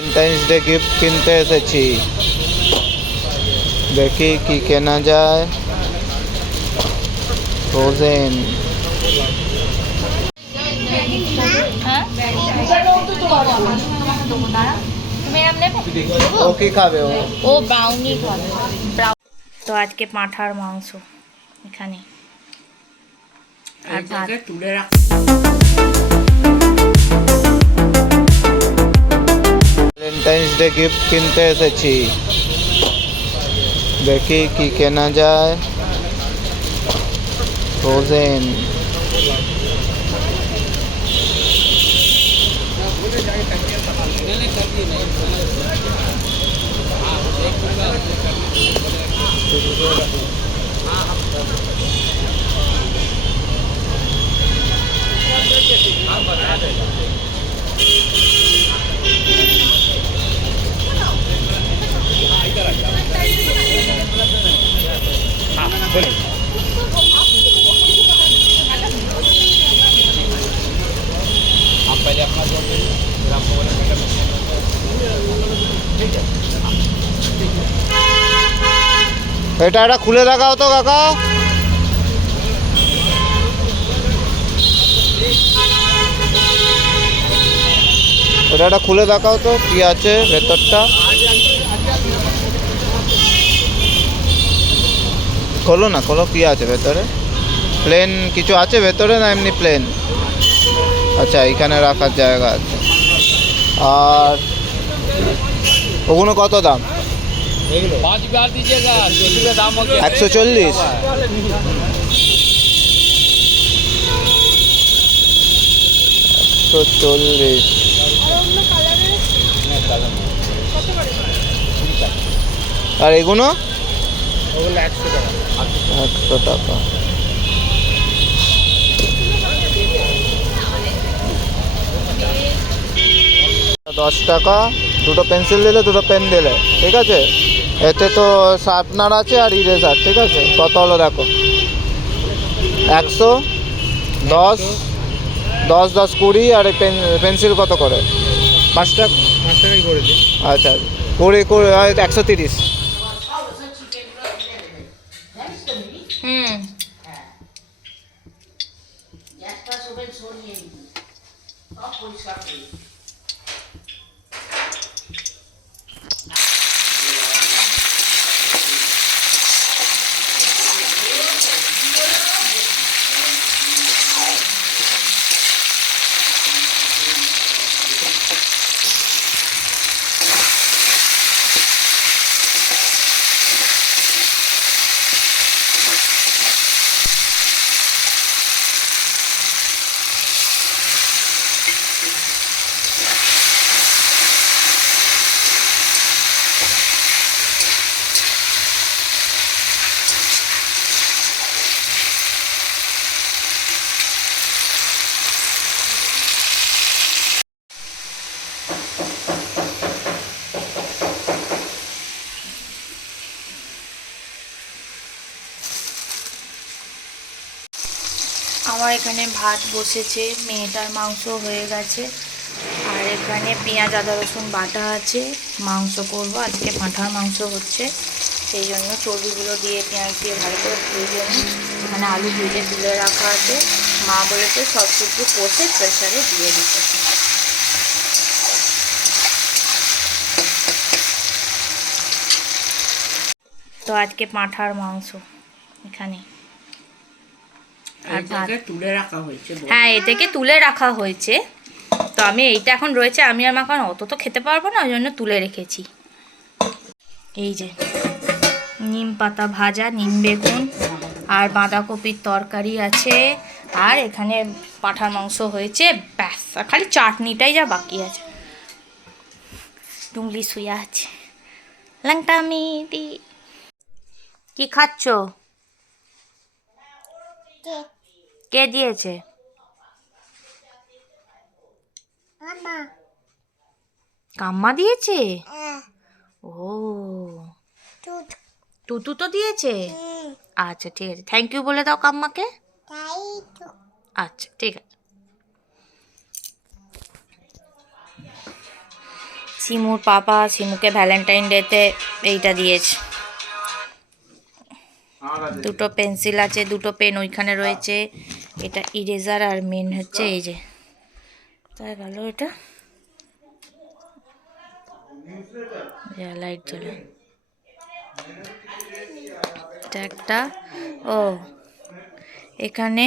Valentine's day gift কিনতে এসেছি, দেখি কি কেনা যায়। ফ্রোজেন ও কি খাবে? ও ব্রাউনি খাবে। তো আজকে পাঁঠার মাংস এখানে আর ভাত। তুলে রাখ। ভ্যালেন্টাইন্স ডে গিফট কিনতে এসেছি, দেখি কি কেনা যায়। ফ্রোজেন এটা খুলে দেখাও তো কাকা। এটা খুলে দেখাও তো কি আছে ভেতরটা। খোলো না, খোলো, কি আছে ভেতরে? প্লেন কিছু আছে ভেতরে না এমনি প্লেন? আচ্ছা, এখানে রাখার জায়গা আছে। আর ওগুলো কত দাম? 140। আর এগুলো 100 টাকা। দশ টাকা। দুটো পেন্সিল দিলে, দুটো পেন দিলে, ঠিক আছে। এতে তো শার্পনার আছে আর ইরেজার, ঠিক আছে। কত হলো দেখো? 100, 10, 10, 10, 20। আর পেন্সিল কত করে? 5 টাকা। 5 টাকাই করে দিই। আচ্ছা, 20, 130। আমার এখানে ভাত বসেছে, মেয়েটার মাংস হয়ে গেছে, আর এখানে পেঁয়াজ আদা রসুন বাটা আছে। মাংস করব আজকে, পাঁঠার মাংস হচ্ছে, সেই জন্য চর্বিগুলো দিয়ে পেঁয়াজ দিয়ে ভালো করে ধুয়ে নিই। এখানে আলু ভেজে তুলে রাখা আছে। মা বলেছে সব কিছু কষে প্রেসারে দিয়ে দিতে। তো আজকে পাঁঠার মাংস এখানে আর ভাত তুলে রাখা হয়েছে। হ্যাঁ, এ থেকে তুলে রাখা হয়েছে। তো আমি এইটা এখন রয়েছে, আমি আর মা এখন অত তো খেতে পারবো না, ওই জন্য তুলে রেখেছি। এই যে নিম পাতা ভাজা, নিম বেগুন আর বাঁধাকপির তরকারি আছে, আর এখানে পাঁঠার মাংস হয়েছে, ব্যাস। আর খালি চাটনিটাই যা বাকি আছে। ডুংলি শুয়ে আছে। লাংটা মিদি কি খাচ্ছ? কে দিয়েছে? কাম্মা দিয়েছে? ও, টুটু তো দিয়েছে। আচ্ছা ঠিক আছে, থ্যাংক ইউ বলে দাও কাম্মাকে। আচ্ছা ঠিক আছে। শিমুর পাপা শিমুকে ভ্যালেন্টাইন ডেতে এইটা দিয়েছে। দুটো পেন্সিল আছে, দুটো পেন ওইখানে রয়েছে, এটা ইরেজার আর মেন হচ্ছে এই যে, তাই গেল এটা লাইট জ্বলে, এটা একটা। ও এখানে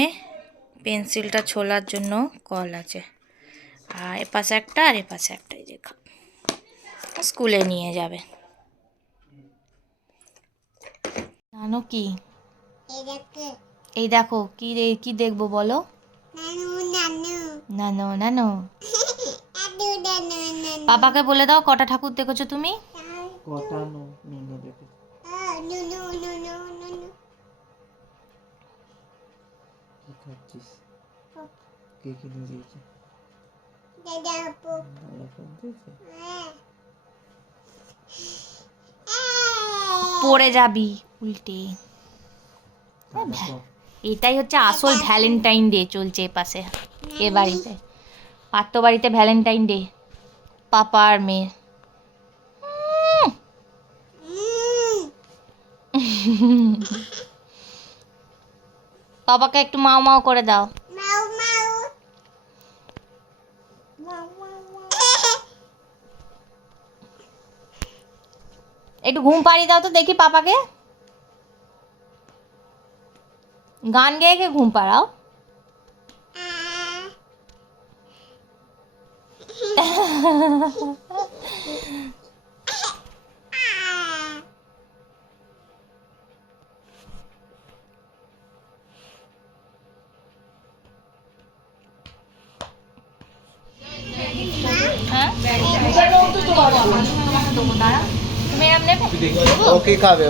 পেন্সিলটা ছোলার জন্য কল আছে, আর এপাশে একটা আর এপাশে একটা, এই যে স্কুলে নিয়ে যাবে। নানু কি এই দেখো কি কি দেখবো বলো? নানু নানু পাপাকে বলে দাও কটা ঠাকুর দেখেছো তুমি? পড়ে যাবি উল্টে। এটাই হচ্ছে আসল ভ্যালেন্টাইন ডে চলছে এপাশে এ বাড়িতে, পাত্র বাড়িতে ভ্যালেন্টাইন ডে পাপা আর মেয়ে। পাপাকে একটু মাও মাও করে দাও। একটু ঘুম পাড়িয়ে দাও তো দেখি পাপাকে, গান গেয়ে গিয়ে ঘুম পাড়াও। হ্যাঁ ও কি খাবে?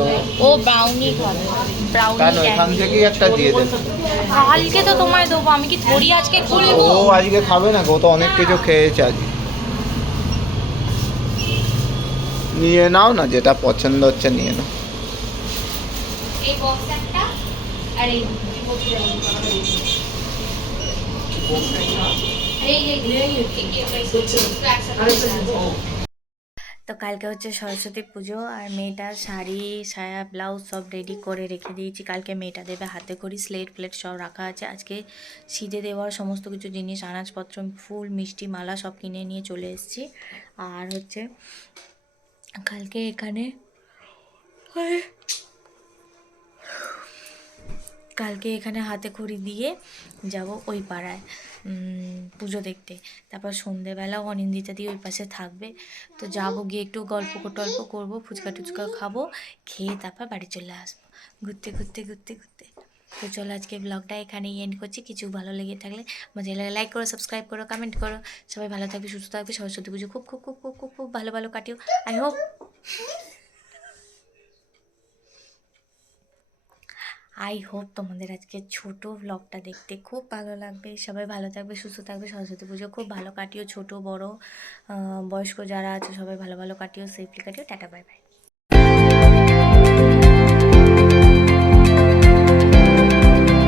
ও ব্রাউনি খাবে, ব্রাউনি কেন এখান থেকেই একটা দিয়ে দেবে। কালকে তো তোমায় দেবো, আমি কি থরি আজকে খুলবো? ও আজকে খাবে না, ও তো অনেক কিছু খেয়েছে আজকে। নিয়ে নাও না, যেটা পছন্দ হচ্ছে নিয়ে নাও। এই বক্স একটা আর এই তো কালকে হচ্ছে সরস্বতী পুজো, আর মেয়েটার শাড়ি সায়া ব্লাউজ সব রেডি করে রেখে দিয়েছি। কালকে মেয়েটা দেবে হাতে করি, স্লেট প্লেট সব রাখা আছে। আজকে সিঁদে দেওয়ার সমস্ত কিছু জিনিস, আনাজপত্র, ফুল, মিষ্টি, মালা সব কিনে নিয়ে চলে এসেছি। আর হচ্ছে কালকে এখানে হাতে খড়ি দিয়ে যাব ওই পাড়ায় পুজো দেখতে। তারপর সন্ধেবেলাও অনিন্দিতা দিয়ে ওই পাশে থাকবে, তো যাবো, গিয়ে একটু গল্প টল্প করবো, ফুচকা টুচকা খাবো, খেয়ে তারপর বাড়ি চলে আসবো ঘুরতে ঘুরতে ঘুরতে ঘুরতে। তো চলো আজকে ব্লগটা এখানেই এন্ড করছি। কিছু ভালো লেগে থাকলে মজা লাগে লাইক করো, সাবস্ক্রাইব করো, কমেন্ট করো। সবাই ভালো থাকবে, সুস্থ থাকবে, সরস্বতী পুজো খুব খুব খুব খুব খুব খুব ভালো ভালো কাটিও। আই হোপ তোমাদের আজকে ছোট ব্লগটা দেখতে খুব ভালো লাগবে। সবাই ভালো থাকবে, সুস্থ থাকবে, সরস্বতী পুজো খুব ভালো কাটিও, ছোট বড় বয়স্ক যারা আছে সবাই ভালো ভালো কাটিও, সেফলি কাটিও। Tata bye bye.